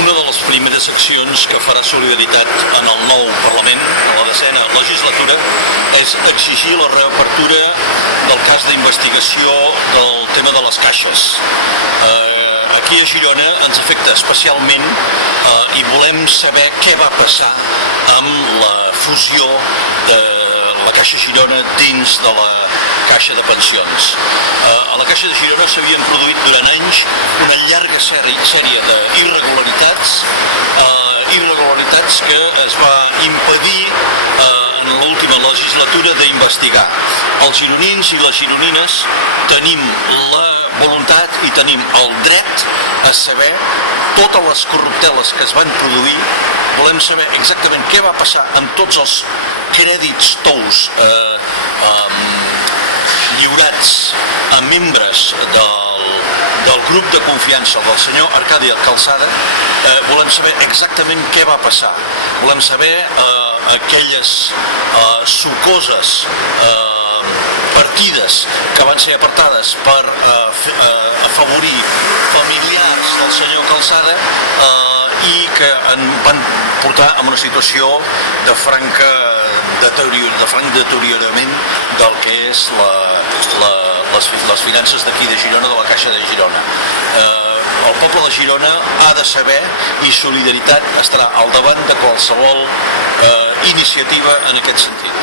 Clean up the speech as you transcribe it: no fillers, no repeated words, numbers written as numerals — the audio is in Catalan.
Una de les primeres accions que farà Solidaritat en el nou Parlament, en la 10a legislatura, és exigir la reapertura del cas d'investigació del tema de les caixes. Aquí a Girona ens afecta especialment i volem saber què va passar amb la fusió de la Caixa Girona dins de la Caixa de Pensions. A la Caixa de Girona s'havien produït durant anys una llarga sèrie d'irregularitats, que es va impedir en l'última legislatura d'investigar. Els gironins i les gironines tenim la voluntat i tenim el dret a saber totes les corrupteles que es van produir. Volem saber exactament què va passar amb tots els crèdits tous lliurats a membres del grup de confiança del senyor Arcadi Calçada. Volem saber exactament què va passar. Volem saber aquelles sucoses partides que van ser apartades per afavorir familiars del senyor Calçada i que van portar a una situació de franc deteriorament del que és les finances d'aquí de Girona, de la Caixa de Girona. El poble de Girona ha de saber, i Solidaritat estarà al davant de qualsevol iniciativa en aquest sentit.